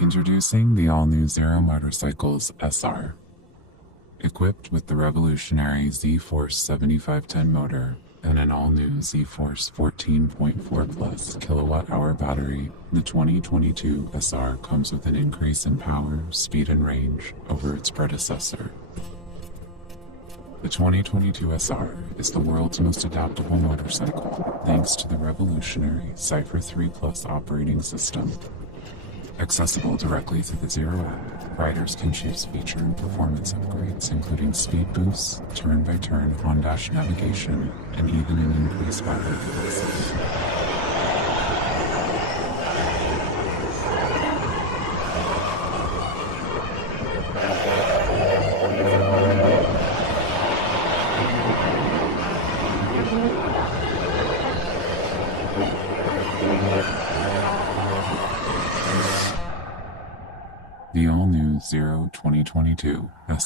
Introducing the all-new Zero Motorcycles SR. Equipped with the revolutionary Z-Force 7510 motor and an all-new Z-Force 14.4 plus kilowatt-hour battery, the 2022 SR comes with an increase in power, speed, and range over its predecessor. The 2022 SR is the world's most adaptable motorcycle, thanks to the revolutionary Cypher 3 Plus operating system. Accessible directly through the Zero app, riders can choose feature and performance upgrades, including speed boosts, turn-by-turn on-dash navigation, and even an increased battery capacity. The all-new Zero 2022 SR.